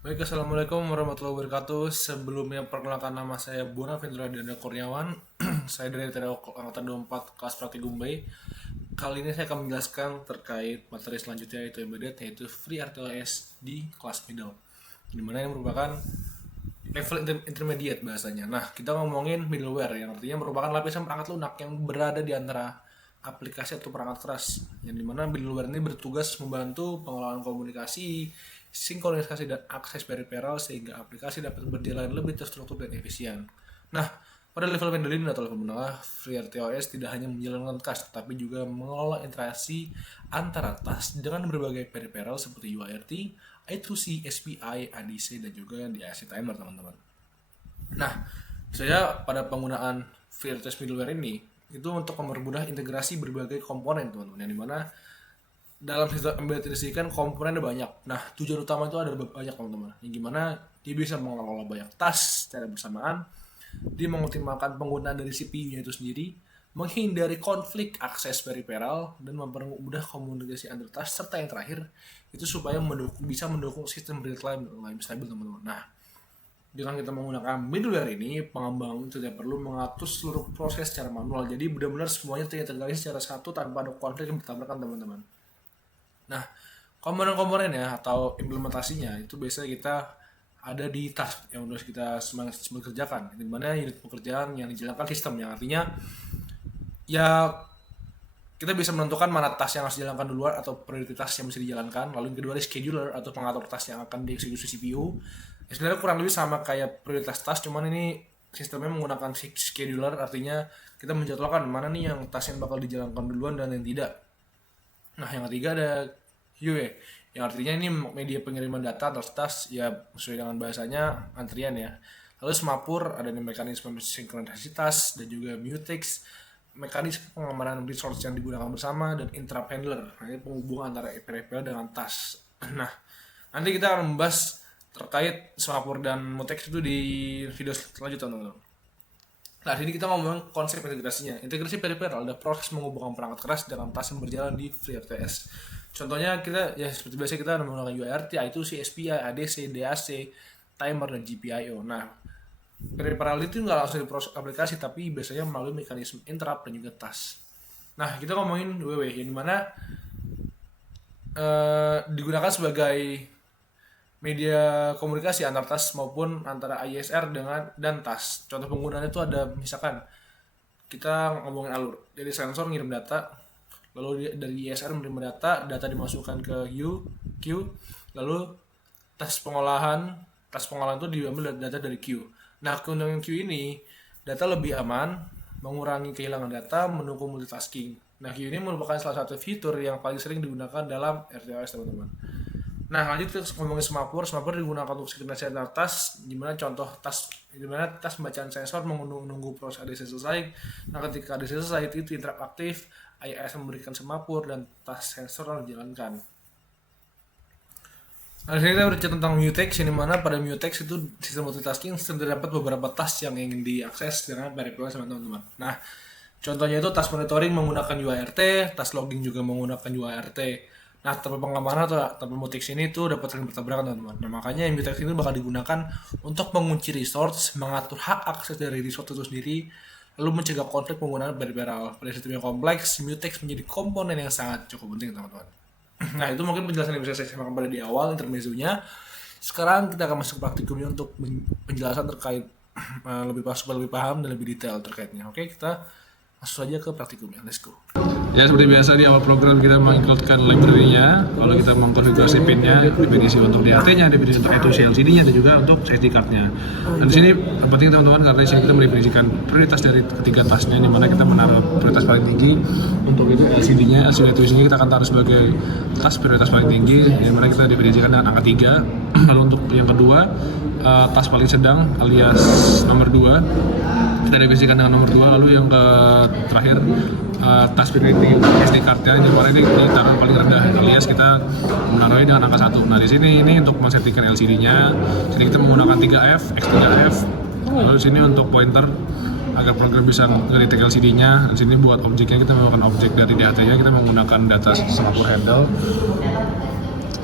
Baik, Assalamualaikum warahmatullahi wabarakatuh. Sebelumnya perkenalkan, nama saya Bonaventura Dana Kurniawan. Saya dari TNI Angkatan 24 kelas Praktikum B. Kali ini saya akan menjelaskan terkait materi selanjutnya, yaitu embedded, yaitu Free RTOS di kelas middle, dimana yang merupakan level intermediate bahasanya. Nah, kita ngomongin middleware yang artinya merupakan lapisan perangkat lunak yang berada di antara aplikasi atau perangkat keras, yang dimana middleware ini bertugas membantu pengelolaan komunikasi, sinkronisasi dan akses peripheral sehingga aplikasi dapat berjalan lebih terstruktur dan efisien. Nah, pada level middle ini atau level menengah, FreeRTOS tidak hanya menjalankan task, tetapi juga mengelola interaksi antara task dengan berbagai peripheral seperti UART, I2C, SPI, ADC, dan juga DAC timer, teman-teman. Nah, saya pada penggunaan FreeRTOS middleware ini itu untuk mempermudah integrasi berbagai komponen, teman-teman, yang dimana dalam sistem embedded ini kan komponennya banyak. Nah, tujuan utama itu ada banyak, teman-teman, yang gimana dia bisa mengelola banyak task secara bersamaan, dia mengoptimalkan penggunaan dari CPU-nya itu sendiri, menghindari konflik akses peripheral, dan mempermudah komunikasi antar task, serta yang terakhir itu supaya bisa mendukung sistem real time yang lebih stabil, teman-teman. Nah, dengan kita menggunakan middleware ini, pengembang tidak perlu mengatur seluruh proses secara manual. Jadi benar-benar semuanya terintegrasi secara satu tanpa ada konflik yang bertabrakan, teman-teman. Nah, komponen-komponennya atau implementasinya itu biasanya kita ada di task yang harus kita semangat kerjakan, di mana unit pekerjaan yang dijalankan sistem, yang artinya ya kita bisa menentukan mana task yang harus dijalankan duluan atau prioritas yang mesti dijalankan. Lalu yang kedua ada scheduler atau pengatur task yang akan dieksekusi CPU. Ya, sebenarnya kurang lebih sama kayak prioritas task, cuman ini sistemnya menggunakan scheduler, artinya kita menjadwalkan mana nih yang task yang bakal dijalankan duluan dan yang tidak. Nah, yang ketiga ada QA, yang artinya ini media pengiriman data atau task, ya sesuai dengan bahasanya antrian ya. Lalu semapur ada mekanisme sinkronisitas dan juga mutex, mekanisme pengamanan resource yang digunakan bersama, dan interrupt handler, ini penghubungan antara EPRPL dengan task. Nah, nanti kita akan membahas terkait semapur dan mutex itu di video selanjutnya, teman-teman. Nah, sini kita ngomong konsep integrasinya. Integrasi peripheral adalah proses menghubungkan perangkat keras dengan task yang berjalan di FreeRTOS. Contohnya kita ya seperti biasa kita menggunakan UART, I2C, SPI, ADC, DAC, timer, dan GPIO. Nah, peripheral itu nggak langsung di proses aplikasi, tapi biasanya melalui mekanisme interrupt dan juga task. Nah, kita ngomongin WW, yang dimana digunakan sebagai media komunikasi antar task maupun antara ISR dan task. Contoh penggunaannya itu ada, misalkan kita ngomongin alur, dari sensor ngirim data, lalu dari ISR menerima data dimasukkan ke Q, lalu task pengolahan itu diambil data dari Q. Nah, keuntungan Q ini, data lebih aman, mengurangi kehilangan data, mendukung multitasking. Nah, Q ini merupakan salah satu fitur yang paling sering digunakan dalam RTOS, teman-teman. Nah, lanjut ke ngomongin semapur digunakan untuk sinkronisasi antar task, dimana contoh task pembacaan sensor menunggu proses ADC selesai. Nah, ketika ADC selesai itu interaktif, IIS memberikan semapur dan task sensor lalu dijalankan. Nah, di sini kita berbicara tentang mutex, yang mana pada mutex itu sistem multitasking terdapat beberapa task yang ingin diakses dengan peripheral sama teman-teman. Nah, contohnya itu task monitoring menggunakan UART, task logging juga menggunakan UART. Nah, tanpa pengamanan atau tanpa mutex ini itu dapat sering bertabrakan, teman-teman. Nah, makanya mutex ini bakal digunakan untuk mengunci resource, mengatur hak akses dari resource itu sendiri, lalu mencegah konflik penggunaan peripheral. Pada sistem yang kompleks, mutex menjadi komponen yang sangat cukup penting, teman-teman. Nah, itu mungkin penjelasan yang bisa saya sampaikan pada di awal, intermezzonya. Sekarang kita akan masuk ke praktikumnya untuk penjelasan terkait supaya lebih paham dan lebih detail terkaitnya. Oke, kita masuk saja ke praktikumnya. Let's go. Ya, seperti biasa di awal program kita mengincludekan library-nya, lalu kita mengkonfigurasi pin-nya, definisi untuk DAT-nya, definisi untuk I2C LCD-nya, dan juga untuk SD card-nya. Dan di sini penting, teman-teman, karena di sini kita mendefinisikan prioritas dari ketiga task-nya, di mana kita menaruh prioritas paling tinggi. Untuk itu LCD-nya, LCD ini kita akan taruh sebagai task prioritas paling tinggi, di mana kita definisikan dengan angka 3. Lalu untuk yang kedua, task paling sedang alias nomor 2, kita definisikan dengan nomor 2. Lalu yang terakhir, task priority SD card-nya, di mana ini ditaruh paling rendah alias kita menaruhnya dengan angka 1. Nah, di sini ini untuk men-settingkan LCD-nya. Jadi kita menggunakan 3F, X3F. Lalu di sini untuk pointer agar program bisa nge-detect LCD-nya. Di sini buat objeknya kita menggunakan objek dari DAT-nya, kita menggunakan data semapur handle.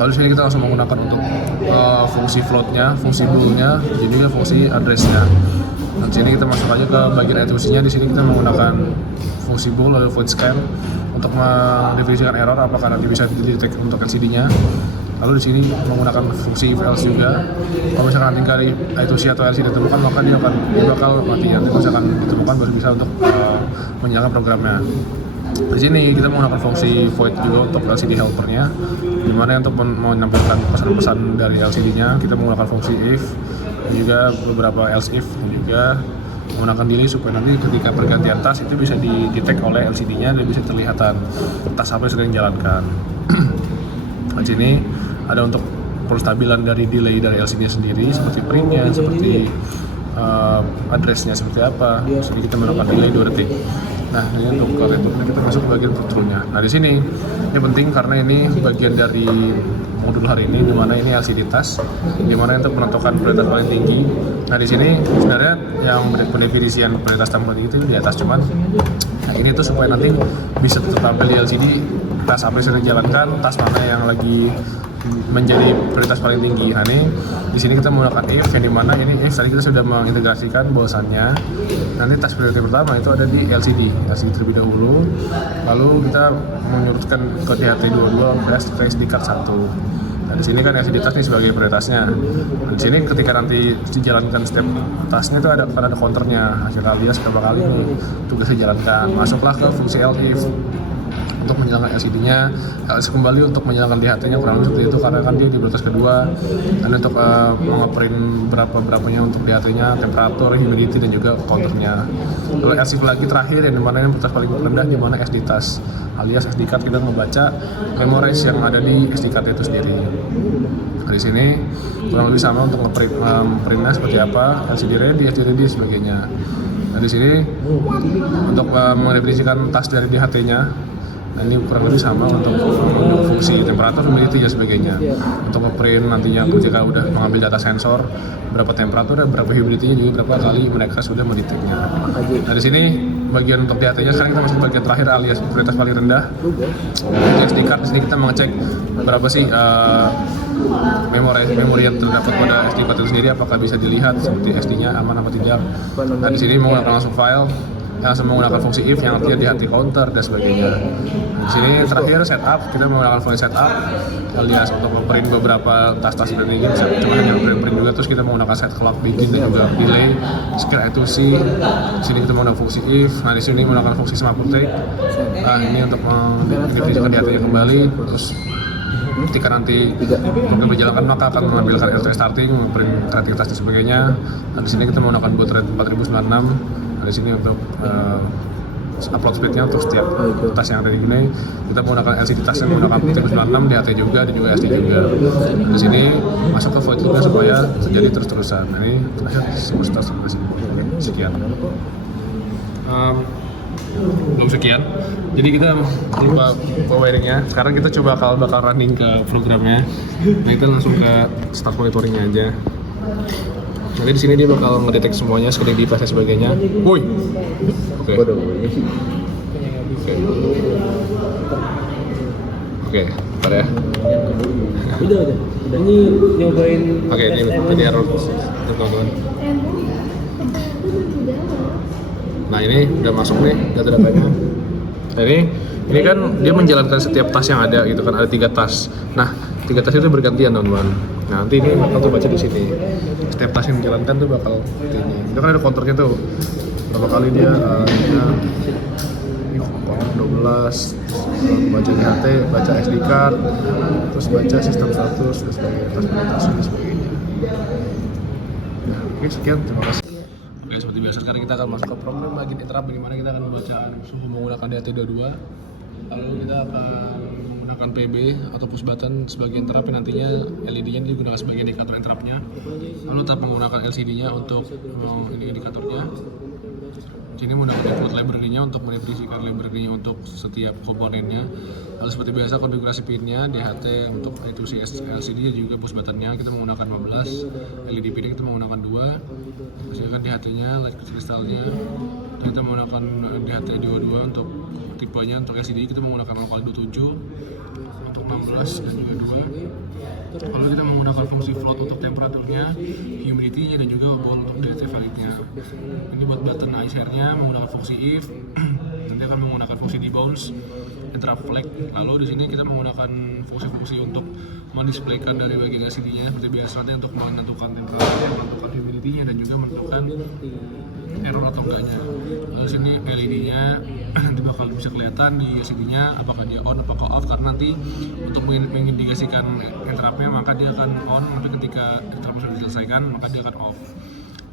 Lalu di sini kita langsung menggunakan untuk fungsi floatnya, fungsi bool-nya, dan juga fungsi address-nya. Nah, di sini kita masuk aja ke bagian I2C-nya. Di sini kita menggunakan fungsi bool lalu void scan untuk mendefinisikan error apakah nanti bisa di-detect untuk LCD-nya. Lalu di sini menggunakan fungsi if else juga. Kalau misalkan nanti kali I2C atau LCD ditemukan, maka dia bakal mati. Nanti misalkan ditemukan baru bisa untuk menyalakan programnya. Di sini kita menggunakan fungsi void juga untuk LCD helpernya, dimana untuk menampilkan pesan-pesan dari LCD-nya kita menggunakan fungsi if, dan juga beberapa else if, dan juga menggunakan delay supaya nanti ketika pergantian tas itu bisa di-detect oleh LCD-nya dan bisa terlihatan tas apa yang sedang dijalankan. Di sini ada untuk perstabilan dari delay dari LCD-nya sendiri, seperti print-nya, seperti address-nya seperti apa. Jadi kita melakukan delay 2 detik. Nah, ini untuk return-nya kita masuk ke bagian control-nya. Nah, di sini ini penting karena ini bagian dari modul hari ini, di mana ini LCD task, di mana untuk menentukan prioritas paling tinggi. Nah, di sini sebenarnya yang pendefinisian prioritas paling tinggi itu di atas, cuman nah ini tuh supaya nanti bisa tetap tampil di LCD tas apa yang sedang dijalankan, tas mana yang lagi menjadi prioritas paling tinggi. Nah, ini di sini kita menggunakan if, yang dimana ini if tadi kita sudah mengintegrasikan bahwasannya nanti tas prioritas pertama itu ada di LCD terlebih dahulu, lalu kita menyurutkan ke DHT22 ke SD card 1. Nah, di sini kan LCD tas ini sebagai prioritasnya. Nah, di sini ketika nanti dijalankan step tasnya itu ada counternya, hasil alias berapa kali ini tugasnya dijalankan. Masuklah ke fungsi elif untuk menjalankan LCD-nya, LS kembali untuk menjalankan DHT-nya, kurang lebih seperti itu karena kan dia di prioritas kedua. Dan untuk nge-print berapanya untuk DHT-nya, temperatur, humidity, dan juga counternya. Lalu LCD lagi terakhir yang dimana yang prioritas paling rendah dimana SD task, alias SD card kita membaca memorize yang ada di SD card itu sendiri. Nah, di sini kurang lebih sama untuk nge-printnya seperti apa, LCD ready, SD ready, sebagainya. Nah, di sini untuk mendefinisikan tas dari DHT-nya. Nah, ini kurang lebih sama untuk fungsi temperatur, humidity, dan sebagainya. Untuk nge-print nantinya ketika udah mengambil data sensor, berapa temperatur dan berapa humidity-nya, juga berapa kali mereka sudah mendeteknya. Nah, di sini bagian untuk DHT-nya sekarang kita masuk ke bagian terakhir alias prioritas paling rendah. Di SD card, di sini kita mengecek berapa sih memori yang terdapat pada SD card itu sendiri, apakah bisa dilihat seperti SD-nya aman apa tidak. Nah, di sini menggunakan langsung file, langsung menggunakan fungsi if yang artinya DHT counter dan sebagainya. Di sini terakhir setup, kita menggunakan fungsi setup alias untuk memprint beberapa tas-tas dan ini cuma hanya print juga. Terus kita menggunakan set clock begin dan juga delay, skill I2C. Di sini kita menggunakan fungsi if. Nah, di sini menggunakan fungsi smart take. Nah, ini untuk mendefinisikan DHT-nya kembali. Terus ketika nanti program berjalankan maka akan mengambilkan RT starting, memprint kreativitas dan sebagainya. Nah, di sini kita menggunakan baud rate 4096. Nah, di sini untuk upload speednya untuk setiap tas yang ada di sini kita menggunakan LCD tas yang menggunakan 4096, DHT juga, dan juga SD juga. Nah, di sini masuk ke void juga supaya terjadi terus-terusan. Nah, ini terakhir semua tas seperti ini. Sekian. Belum sekian. Jadi kita lupa wiringnya. Sekarang kita coba bakal running ke programnya. Nah, kita langsung ke start monitoringnya aja. Nanti di sini dia bakal ngedetek semuanya, screen device dan sebagainya. Woi. Oke. Oke, bentar ya. Udah. Ini nyobain. Oke, ini error teman-teman. Nah, ini udah masuk nih data-datanya. Nah, ini kan dia menjalankan setiap tas yang ada gitu kan, ada 3 tas. Nah, 3 tas itu bergantian teman-teman. Nah, nanti ini bakal terbaca di sini. Setiap tas yang dijalankan tuh bakal seperti ini. Itu kan ada counternya tuh. Berapa kali dia 12 baca DHT, baca SD card, terus baca sistem status dan sebagainya, tas dan sebagainya. Nah, oke, sekian, terima kasih. Oke, seperti biasa sekarang kita akan masuk ke program bagian interrupt, bagaimana kita akan membaca suhu menggunakan DHT22. Lalu kita akan menggunakan PB atau push button sebagai interrupt, nantinya LED-nya digunakan sebagai indikator interrupt-nya. Lalu tetap menggunakan LCD-nya untuk indikatornya. Sini menggunakan default library-nya untuk mendefinisikan library-nya untuk setiap komponennya. Lalu seperti biasa konfigurasi pin-nya, DHT untuk I2C LCD juga push button-nya kita menggunakan 15, LED pin kita menggunakan 2, hasilkan DHT-nya, light kristalnya, dan kita menggunakan DHT22 untuk tipenya. Untuk LCD kita menggunakan 0x27, untuk 16 dan juga 2. Lalu kita menggunakan fungsi float untuk temperaturnya, humidity-nya, dan juga ball untuk delta value-nya. Ini buat button ICR-nya menggunakan fungsi if, nanti akan menggunakan fungsi debounce, interrupt flag. Lalu di sini kita menggunakan fungsi-fungsi untuk mendisplaykan dari bagian LCD-nya seperti biasa, nanti untuk menentukan temperatur, menentukan humidity-nya, dan juga menentukan error atau enggaknya. Lalu sini LED-nya nanti bakal bisa kelihatan di LCD-nya apakah dia on apakah off, karena nanti untuk mengindikasikan interrupt-nya maka dia akan on, tapi ketika interrupt sudah diselesaikan maka dia akan off.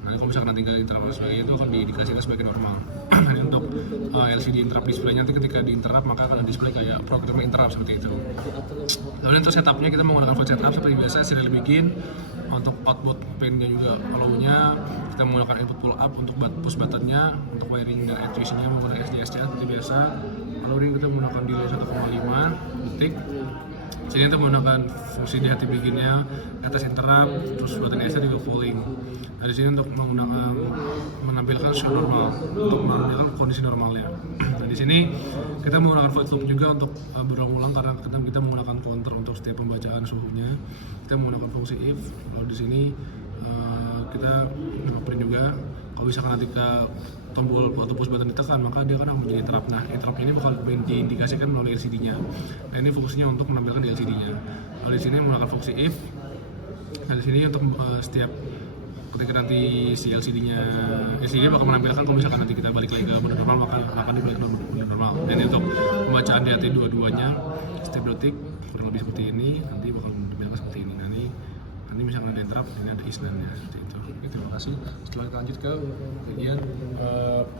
Nah, kalau misalkan nanti interrupt sebagainya itu akan diindikasikan sebagai normal. Ini untuk LCD interrupt display, nanti ketika di interrupt maka akan display kayak program interrupt seperti itu. Lalu untuk setupnya kita menggunakan float setup seperti biasa, serial begin. Untuk output pin-nya juga allow-nya kita menggunakan input pull up, untuk push button-nya, untuk wiring dan actuation-nya menggunakan SDS-nya seperti biasa. Lalu ini kita menggunakan delay 1,5 detik. Sini kita menggunakan fungsi di hati begin-nya, atas interrupt, terus button ESC juga falling. Nah, di sini untuk menggunakan menampilkan show normal, untuk menampilkan kondisi normalnya. Nah, di sini kita menggunakan void loop juga untuk berulang-ulang, karena kita menggunakan counter untuk setiap pembacaan suhunya. Kita menggunakan fungsi if. Lalu di sini kita print juga. Kalau misalkan nanti tombol atau push button ditekan maka dia akan menjadi interrupt. Nah, interrupt ini bakal diindikasikan melalui LCD-nya. Nah, ini fungsinya untuk menampilkan di LCD-nya. Lalu di sini menggunakan fungsi if. Nah, di sini untuk setiap ketika nanti si LCD-nya bakal menampilkan kalau misalkan nanti kita balik lagi ke mode normal maka akan dibalik ke mode normal. Dan untuk pembacaan di hati dua-duanya setiap detik kurang lebih seperti ini, nanti bakal dibilang seperti ini. Nanti misalkan ada interrupt, ini ada islandnya seperti itu. Terima kasih. Setelah kita lanjut ke bagian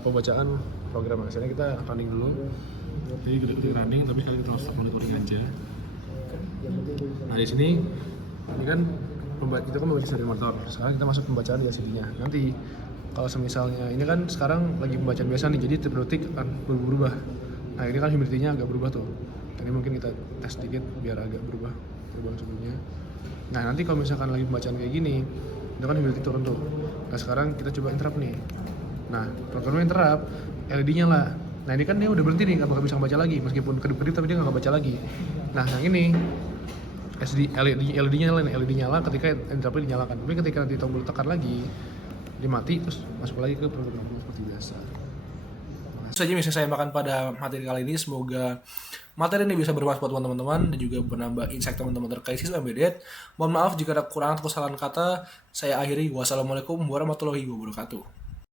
pembacaan program. Misalnya kita running dulu. Jadi kita running, tapi sekali kita harus monitoring aja. Nah, di sini ini kan kita kan membaca dari motor. Sekarang kita masuk pembacaan di LCD-nya. Nanti kalau misalnya ini kan sekarang lagi pembacaan biasa nih, jadi tiap detik akan berubah. Nah, ini kan humidity-nya agak berubah tuh. Ini mungkin kita tes sedikit biar agak berubah perubahan suhunya. Nah, nanti kalau misalkan lagi pembacaan kayak gini, itu kan humidity turun tuh. Nah, sekarang kita coba interrupt nih. Nah, programnya interrupt, LED nyala. Nah, ini kan dia udah berhenti nih, nggak bakal bisa baca lagi, meskipun kedip-kedip tapi dia nggak baca lagi. Nah, yang ini LED nyala ketika interrupt dinyalakan. Tapi ketika nanti tombol tekan lagi, dia mati, terus masuk lagi ke program seperti biasa. Itu saja bisa saya makan pada materi kali ini. Semoga materi ini bisa bermanfaat buat teman-teman dan juga menambah insight teman-teman terkait sistem embedded. Mohon maaf jika ada kekurangan atau kesalahan kata. Saya akhiri. Wassalamualaikum warahmatullahi wabarakatuh.